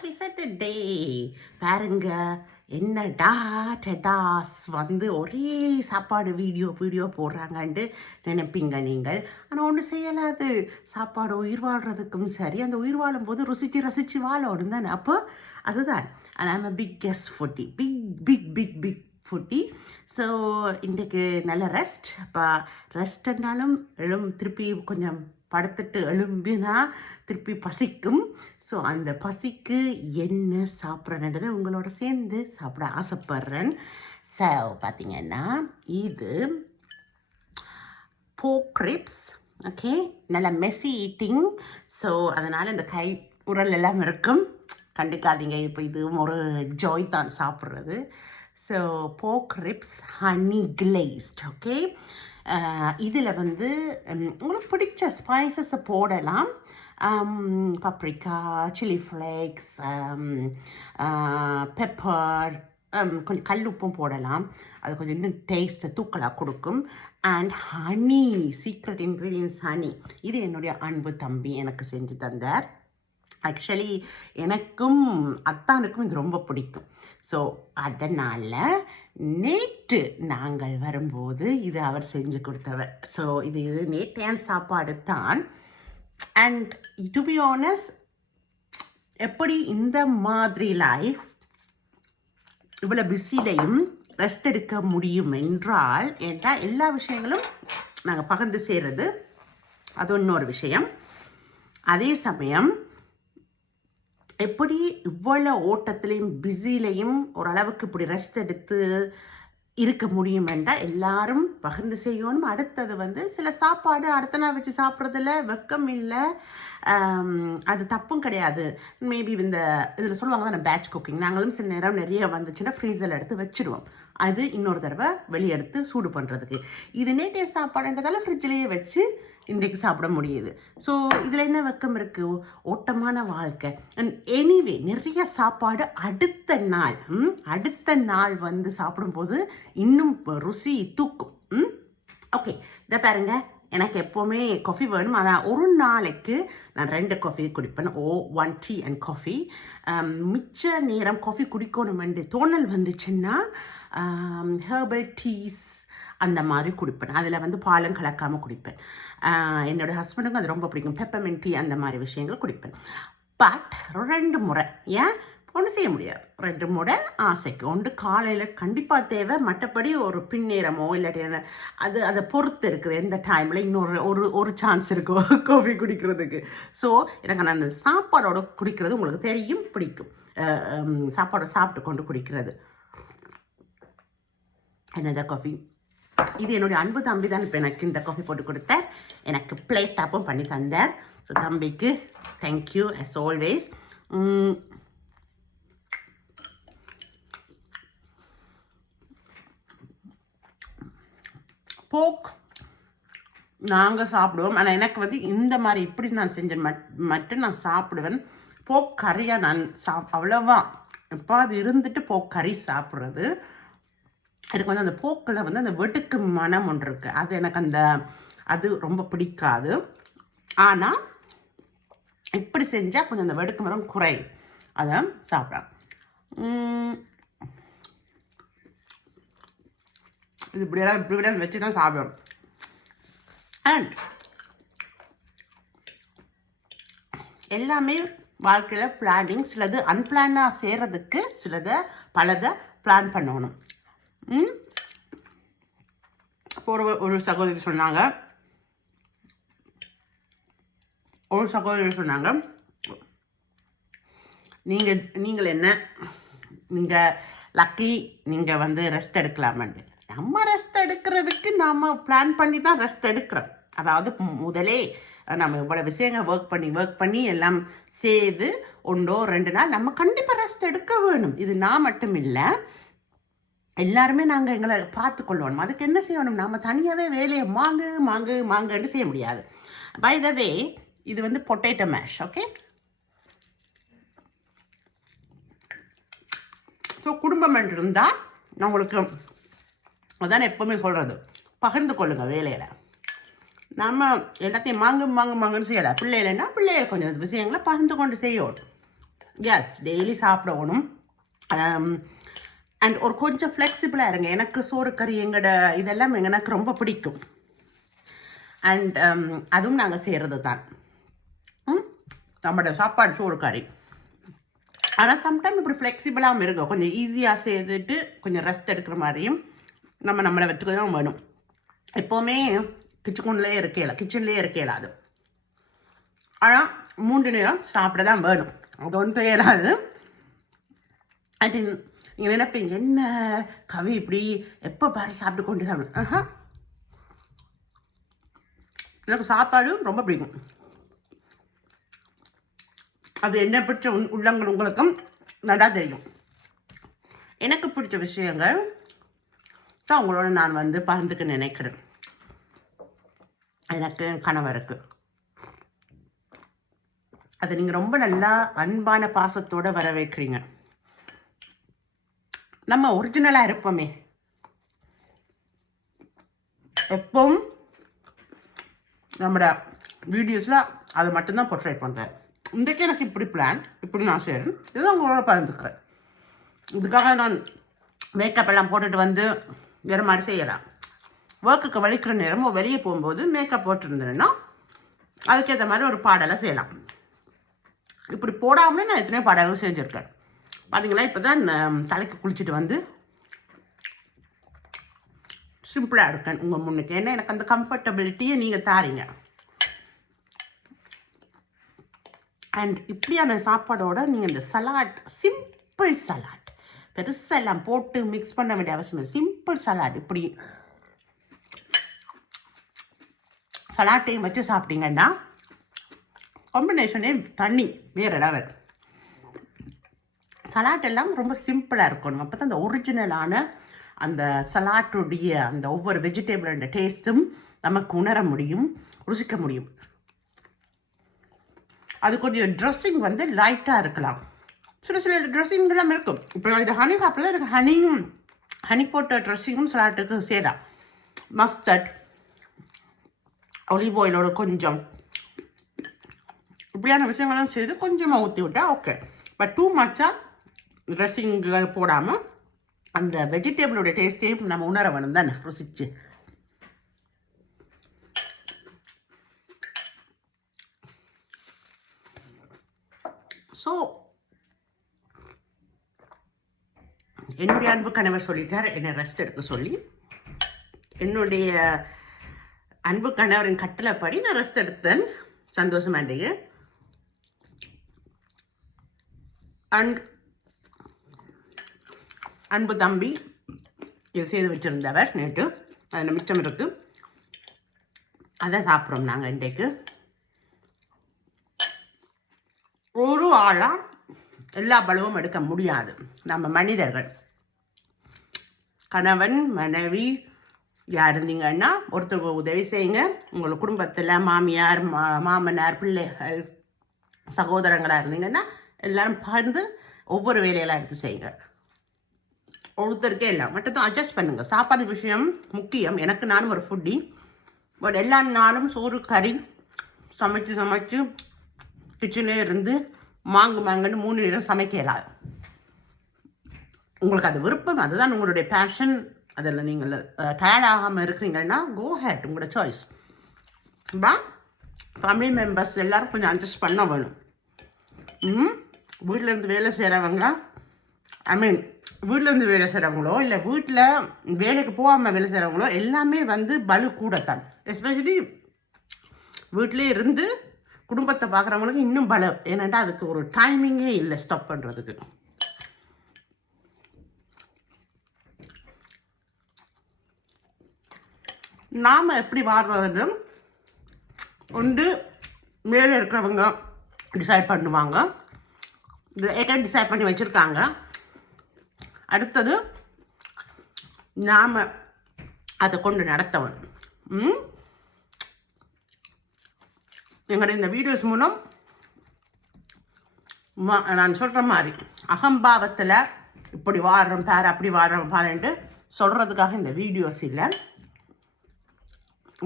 Happy Saturday. பாருங்க என்னடா டடாஸ் வந்து ஒரே சாப்பாடு வீடியோ போடுறாங்கன்ட்டு நினைப்பீங்க நீங்கள். ஆனால் ஒன்று செய்யலாது. சாப்பாடு உயிர் வாழ்கிறதுக்கும் சரி, அந்த உயிர் வாழும் போது ருசித்து ரசித்து வாழணும் தானே. அப்போ அதுதான் I'm biggest foodie, big foodie. So இன்றைக்கு நல்ல ரெஸ்ட். அப்போ ரெஸ்ட்னாலும் திருப்பி கொஞ்சம் படுத்துட்டு எழும்பினா திருப்பி பசிக்கும். ஸோ அந்த பசிக்கு என்ன சாப்பிட்றேன்றதை உங்களோட சேர்ந்து சாப்பிட ஆசைப்படுறேன். ஸோ பார்த்தீங்கன்னா இது போக் ரிப்ஸ். ஓகே, நல்ல மெஸ்ஸி ஈட்டிங். ஸோ அதனால் இந்த கை உரல் எல்லாம் இருக்கும், கண்டுக்காதீங்க. இப்போ இதுவும் ஒரு ஜாய் தான் சாப்பிட்றது. ஸோ போக் ரிப்ஸ் ஹனி கிளேஸ்ட். ஓகே, இதில் வந்து உங்களுக்கு பிடிச்ச ஸ்பைசஸை போடலாம். பப்ரிக்கா, சில்லி ஃப்ளேக்ஸ், பெப்பர், கொஞ்சம் கல்லுப்பும் போடலாம். அது கொஞ்சம் இன்னும் டேஸ்ட்டை தூக்கலாக கொடுக்கும். And honey, secret ingredients honey. இது என்னுடைய அன்பு தம்பி எனக்கு செஞ்சு தந்தார். ஆக்சுவலி எனக்கும் அத்தானுக்கும் இது ரொம்ப பிடிக்கும். ஸோ அதனால் நேற்று நாங்கள் வரும்போது இது அவர் செஞ்சு கொடுத்தவர். ஸோ இது நேற்றையான சாப்பாடு தான். அண்ட் டு பி ஆனஸ்ட், எப்படி இந்த மாதிரி லைஃப் இவ்வளோ பிஸிலையும் ரெஸ்ட் எடுக்க முடியும் என்றால் எல்லா விஷயங்களும் நாங்கள் பகிர்ந்து செய்கிறது அது இன்னொரு விஷயம். அதே சமயம் எப்படி இவ்வளோ ஓட்டத்துலேயும் பிஸிலையும் ஓரளவுக்கு இப்படி ரெஸ்ட் எடுத்து இருக்க முடியும் என்றால் எல்லாரும் பகிர்ந்து செய்யணும். அடுத்தது வந்து சில சாப்பாடு அடுத்த நாள் வச்சு சாப்பிட்றதுல வெக்கம் இல்லை, அது தப்பும் கிடையாது. மேபி இந்த இதில் சொல்லுவாங்க தானே பேட்ச் குக்கிங். நாங்களும் சில நேரம் நிறைய வந்துச்சுன்னா ஃப்ரீசரில் எடுத்து வச்சுடுவோம். அது இன்னொரு தடவை வெளியே எடுத்து சூடு பண்ணுறதுக்கு. இது நேற்றைய சாப்பாடுன்றதால ஃப்ரிட்ஜிலேயே வச்சு இன்றைக்கு சாப்பிட முடியுது. ஸோ இதில் என்ன வெக்கம் இருக்குது? ஓட்டமான வாழ்க்கை. அண்ட் எனிவே நிறைய சாப்பாடு அடுத்த நாள் வந்து சாப்பிடும்போது இன்னும் ருசி தூக்கும். ஓகே, இதை பாருங்க, எனக்கு எப்போவுமே காஃபி வேணும். ஆனால் ஒரு நாளைக்கு நான் 2 காஃபி குடிப்பேன். 1 டீ அண்ட் காஃபி. மிச்ச நேரம் காஃபி குடிக்கணுமென்று தோணல் வந்துச்சுன்னா ஹெர்பல் டீஸ் அந்த மாதிரி குடிப்பேன். அதில் வந்து பாலும் கலக்காமல் குடிப்பேன். என்னோடய ஹஸ்பண்டுக்கும் அது ரொம்ப பிடிக்கும். பெப்பர்மென்ட் டீ அந்த மாதிரி விஷயங்கள் குடிப்பேன். பட் 2 முறை ஏன் ஒன்றும் செய்ய முடியாது. 2 முறை ஆசைக்கு. ஒன்று காலையில் கண்டிப்பாக தேவை, மற்றபடி ஒரு பின்னேரமோ இல்லாட்டி அதை பொறுத்து இருக்குது. எந்த டைமில் இன்னொரு சான்ஸ் இருக்கும் காஃபி குடிக்கிறதுக்கு. ஸோ எனக்கு நான் அந்த சாப்பாடோட குடிக்கிறது உங்களுக்கு தெரியும் பிடிக்கும். சாப்பாடை சாப்பிட்டு கொண்டு குடிக்கிறது என்னது காஃபி. இது என்னுடைய அன்பு தம்பி தான் இப்போ எனக்கு இந்த காஃபி போட்டு கொடுத்தார். எனக்கு பிளேட் டாப்பும் பண்ணி தந்தார். ஸோ தம்பிக்கு தேங்க்யூ as always. போக் நாங்கள் சாப்பிடுவோம். ஆனால் எனக்கு வந்து இந்த மாதிரி இப்படி நான் செஞ்ச மட்டும் நான் சாப்பிடுவேன். போக் கறியாக நான் அவ்வளோவா எப்போ அது இருந்துட்டு போக் கறி சாப்பிட்றது எனக்கு வந்து அந்த போக்கில் வந்து அந்த வெட்டுக்கு மனம் ஒன்று இருக்குது. அது எனக்கு அது ரொம்ப பிடிக்காது. ஆனால் இப்படி செஞ்சால் கொஞ்சம் அந்த வெடுக்கு மரம் குறை, அதை சாப்பிட்றேன். இது இப்படியெல்லாம் வச்சு தான் சாப்பிடுவோம். அண்ட் எல்லாமே வாழ்க்கையில் பிளானிங். சிலது அன்பிளானாக செய்கிறதுக்கு பலதை பிளான் பண்ணணும். இப்போ ஒரு சகோதரி சொன்னாங்க, நீங்கள் என்ன நீங்கள் லக்கி, நீங்கள் வந்து ரெஸ்ட் எடுக்கலாமான்னு. நம்ம ரெஸ்ட் எடுக்கிறதுக்கு நாம் பிளான் பண்ணி தான் ரெஸ்ட் எடுக்கிறோம். அதாவது முதலே நம்ம இவ்வளோ விஷயங்கள் ஒர்க் பண்ணி எல்லாம் செய்து 1-2 நாள் நம்ம கண்டிப்பாக ரெஸ்ட் எடுக்க வேணும். இது நான் மட்டும் இல்லை, எல்லாருமே நாங்கள் எங்களை பார்த்து கொள்ளணும். அதுக்கு என்ன செய்யணும்? நாம் தனியாகவே வேலையை மாங்குன்னு செய்ய முடியாது. பை த வே, இது வந்து பொட்டேட்டோ மேஷ். ஓகே, ஸோ குடும்பம் என்று இருந்தால் நான் உங்களுக்கு அதான் எப்போவுமே சொல்கிறது, பகிர்ந்து கொள்ளுங்கள் வேலையில். நம்ம எல்லாத்தையும் மாங்குன்னு செய்யலை. பிள்ளைகள்னா பிள்ளைகள் கொஞ்சம் விஷயங்களை பகிர்ந்து கொண்டு செய்யணும். எஸ் டெய்லி சாப்பிடணும். அண்ட் ஒரு கொஞ்சம் ஃப்ளெக்சிபிளாக இருங்க. எனக்கு சோறு கறி இதெல்லாம் எனக்கு ரொம்ப பிடிக்கும். அண்ட் அதுவும் நாங்கள் செய்கிறது தான். நம்மளோட சாப்பாடு சோறு கறி. ஆனால் சம்டைம் இப்படி ஃப்ளெக்சிபிளாகவும் இருக்கும். கொஞ்சம் ஈஸியாக செய்துட்டு கொஞ்சம் ரெஸ்ட் எடுக்கிற மாதிரியும் நம்மளை வச்சுக்க தான் வேணும். எப்போவுமே கிச்சன்லேயே இருக்கலாம் அது. ஆனால் 3 நேரம் சாப்பிட தான் வேணும். அது ஒன்றும் இயலாது. அது நீங்கள் நினைப்பீங்க, என்ன கவி இப்படி எப்போ பாரு சாப்பிட்டு கொண்டு சாப்பிடு. எனக்கு சாப்பாடு ரொம்ப பிடிக்கும். அது என்ன பிடிச்ச உள்ளங்கள் உங்களுக்கும் நல்லா தெரியும். எனக்கு பிடிச்ச விஷயங்கள் தான் உங்களோட நான் பகிர்ந்துக்க நினைக்கிறேன். எனக்கு கணவருக்கு அதை நீங்கள் ரொம்ப நல்லா அன்பான பாசத்தோடு வர வைக்கிறீங்க. நம்ம ஒரிஜினலாக இருப்போமே, எப்பவும் நம்மளோட வீடியோஸில் அதை மட்டும்தான் போர்ட்ரேட் பண்ணுறேன். இன்றைக்கி எனக்கு இப்படி பிளான், இப்படி நான் செய்கிறேன், இதுதான் உங்களோட பகிர்ந்துக்கிறேன். இதுக்காக நான் மேக்கப் எல்லாம் போட்டுட்டு வேறு மாதிரி செய்யலாம். ஒர்க்குக்கு வலிக்கிற நேரமும் வெளியே போகும்போது மேக்கப் போட்டுருந்தேன்னா அதுக்கேற்ற மாதிரி ஒரு பாடலை செய்யலாம். இப்படி போடாமலே நான் எத்தனையோ பாடல்கள் செஞ்சுருக்கேன். பார்த்தீங்களா, இப்போ தான் தலைக்கு குளிச்சுட்டு சிம்பிளாக இருக்கேன் உங்கள் முன்னுக்கு. ஏன்னா எனக்கு அந்த கம்ஃபர்டபிலிட்டியை நீங்கள் தாரீங்க. அண்ட் இப்படியான சாப்பாடோட நீங்கள் இந்த சலாட், சிம்பிள் சலாட், பெருசெல்லாம் போட்டு மிக்ஸ் பண்ண வேண்டிய அவசியம் இல்லை. சிம்பிள் சலாட் இப்படி சலாட்டையும் வச்சு சாப்பிட்டீங்கன்னா காம்பினேஷனே தண்ணி வேறு லெவல். சலாட் எல்லாம் ரொம்ப சிம்பிளாக இருக்கணும். அப்போ தான் அந்த ஒரிஜினலான அந்த சலாட்டுடைய அந்த ஒவ்வொரு வெஜிடபிளோட டேஸ்ட்டும் நமக்கு உணர முடியும், ருசிக்க முடியும். அது கொஞ்சம் ட்ரெஸ்ஸிங் லைட்டாக இருக்கலாம். சில ட்ரெஸ்ஸிங்லாம் இருக்கும். இப்போ இது ஹனி சாப்பிடல, எனக்கு ஹனி போட்ட ட்ரெஸ்ஸிங்கும் சலாட்டுக்கு சேரா. மஸ்டர்ட், ஒலிவ் ஆயிலோட கொஞ்சம் இப்படியான விஷயங்கள்லாம் செய்து கொஞ்சமாக ஊற்றி விட்டா ஓகே. பட் டூ மச்சாக ட்ரெஸ்ஸிங்கள் போடாமல் அந்த வெஜிடபிளோட டேஸ்ட்டையும் நம்ம உணர வேணும் தானே, ருசிச்சு. ஸோ என்னுடைய அன்பு கணவர் சொல்லிட்டார் என்னை ரெஸ்ட் எடுக்க சொல்லி. என்னுடைய அன்பு கணவரின் கட்டளைப்படி நான் ரெஸ்ட் எடுத்தேன். சந்தோஷமாண்டிங்க. அண்ட் அன்பு தம்பி இது செய்து வச்சுருந்தவர் நேற்று, அதில் மிச்சம் இருக்கு, அதை சாப்பிட்றோம் நாங்கள் இன்றைக்கு. ஒரு ஆளாக எல்லா பலவும் எடுக்க முடியாது. நம்ம மனிதர்கள், கணவன் மனைவி யார் இருந்தீங்கன்னா ஒருத்தருக்கு உதவி செய்யுங்க. உங்கள் குடும்பத்தில் மாமியார், மாமனார், பிள்ளைகள், சகோதரங்களாக இருந்தீங்கன்னா எல்லாரும் பகிர்ந்து ஒவ்வொரு வேலையெல்லாம் எடுத்து செய்யுங்க. ஒருத்தருக்கே இல்லை, மட்டும் அட்ஜஸ்ட் பண்ணுங்க. சாப்பாடு விஷயம் முக்கியம். எனக்கு நானும் ஒரு ஃபுட்டி. பட் எல்லா நாளும் சோறு கறி சமைச்சு கிச்சனே இருந்து மாங்குன்னு 3 நேரம் சமைக்கலாம். உங்களுக்கு அது விருப்பம், அதுதான் உங்களுடைய பேஷன். அதில் நீங்கள் டயர்ட் ஆகாமல் இருக்கிறீங்கன்னா கோ ஹேட், உங்களோட சாய்ஸ். ஃபேமிலி மெம்பர்ஸ் எல்லோரும் கொஞ்சம் அட்ஜஸ்ட் பண்ண வேணும். வீட்டிலேருந்து வேலை செய்கிறவங்க, வீட்டிலேருந்து வேலை செய்கிறவங்களோ இல்லை வீட்டில் வேலைக்கு போகாமல் வேலை செய்கிறவங்களோ எல்லாமே பலு கூடத்தான். எஸ்பெஷலி வீட்டிலே இருந்து குடும்பத்தை பார்க்குறவங்களுக்கு இன்னும் பலம். ஏன்னாண்டா அதுக்கு ஒரு டைமிங்கே இல்லை ஸ்டாப் பண்ணுறதுக்கு. நாம் எப்படி வாழ்றதுன்னு ஒன்று மேலே இருக்கிறவங்க டிசைட் பண்ணுவாங்க, டிசைட் பண்ணி வச்சுருக்காங்க. அடுத்தது நாம் அதை கொண்டு நடத்தவன். எங்களுடைய இந்த வீடியோஸ் மூலம் நான் சொல்கிற மாதிரி அகம்பாவத்தில் இப்படி வாழ்கிறோம் பாரு, அப்படி வாழ்கிறோம் பாருன்ட்டு சொல்கிறதுக்காக இந்த வீடியோஸ் இல்லை.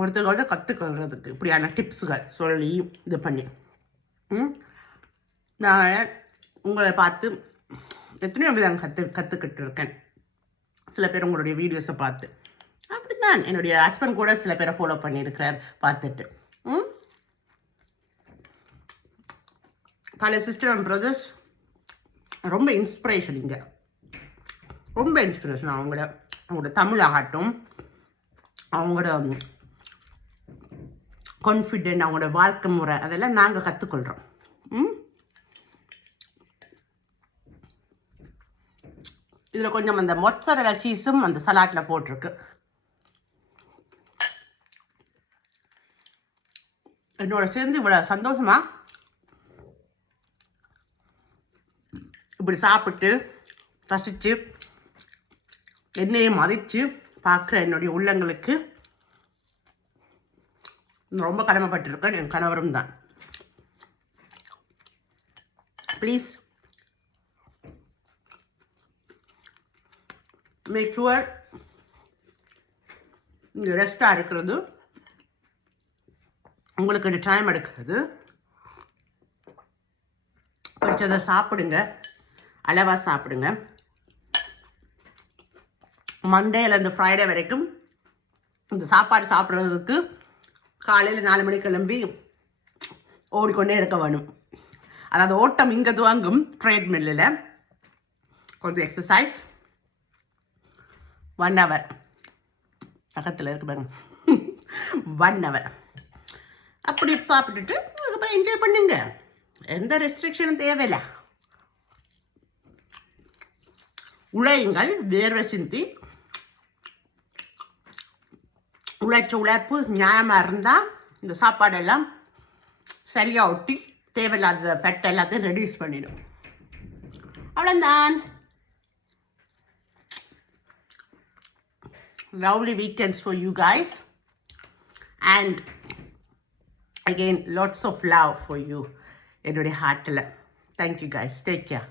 ஒருத்தர் கற்றுக்கிறதுக்கு இப்படியான டிப்ஸுகள் சொல்லி இது பண்ணி நான் உங்களை பார்த்து எத்தனையோ விதம் கற்றுக்கிட்டு இருக்கேன். சில பேர் உங்களுடைய வீடியோஸை பார்த்து அப்படித்தான் என்னுடைய ஹஸ்பண்ட் கூட சில பேரை ஃபாலோ பண்ணியிருக்கிறார் பார்த்துட்டு. பல சிஸ்டர் அண்ட் பிரதர்ஸ் ரொம்ப இன்ஸ்பிரேஷன் இங்கே, ரொம்ப இன்ஸ்பிரேஷன். அவங்களோட தமிழ் ஆகட்டும், அவங்களோட கான்ஃபிடென்ட், அவங்களோட வாழ்க்கை முறை, அதெல்லாம் நாங்கள் கற்றுக்கொள்கிறோம். இதில் கொஞ்சம் அந்த மொட்சரலா சீஸும் அந்த சலாட்டில் போட்டிருக்கு. என்னோட சேர்ந்து இவ்வளோ சந்தோஷமா இப்படி சாப்பிட்டு ரசித்து என்னையை மதித்து பார்க்குற என்னுடைய உள்ளங்களுக்கு ரொம்ப கடமைப்பட்டிருக்கேன். என் கணவரும் தான். ப்ளீஸ் மேக் ஷுவர் இந்த ரெஸ்டாக இருக்கிறது, உங்களுக்கு டைம் எடுக்கிறது, பிடிச்சதை சாப்பிடுங்க, அளவாக சாப்பிடுங்க. மண்டேலேருந்து ஃப்ரைடே வரைக்கும் இந்த சாப்பாடு சாப்பிட்றதுக்கு காலையில் 4 மணிக்கு கிளம்பி ஓடிக்கொண்டே இருக்க வேணும். அதாவது ஓட்டம் இங்கே துவங்கும் ட்ரெட்மில்லில், கொஞ்சம் எக்ஸசைஸ் 1 hour பக்கத்தில் இருக்கு பாருங்க 1 hour அப்படி சாப்பிட்டுட்டு அதுக்கப்புறம் என்ஜாய் பண்ணுங்க. எந்த ரெஸ்ட்ரிக்ஷனும் தேவையில்லை. உழையுங்கள், வேர்வை சிந்தி உழைப்பு நியாயமாக இருந்தால் இந்த சாப்பாடெல்லாம் சரியாக ஒட்டி தேவையில்லாத ஃபெட் எல்லாத்தையும் ரெடியூஸ் பண்ணிடும். அவ்வளோதான். Lovely weekends for you guys, and again lots of love for you. Ennoda heart la. Thank you guys. Take care.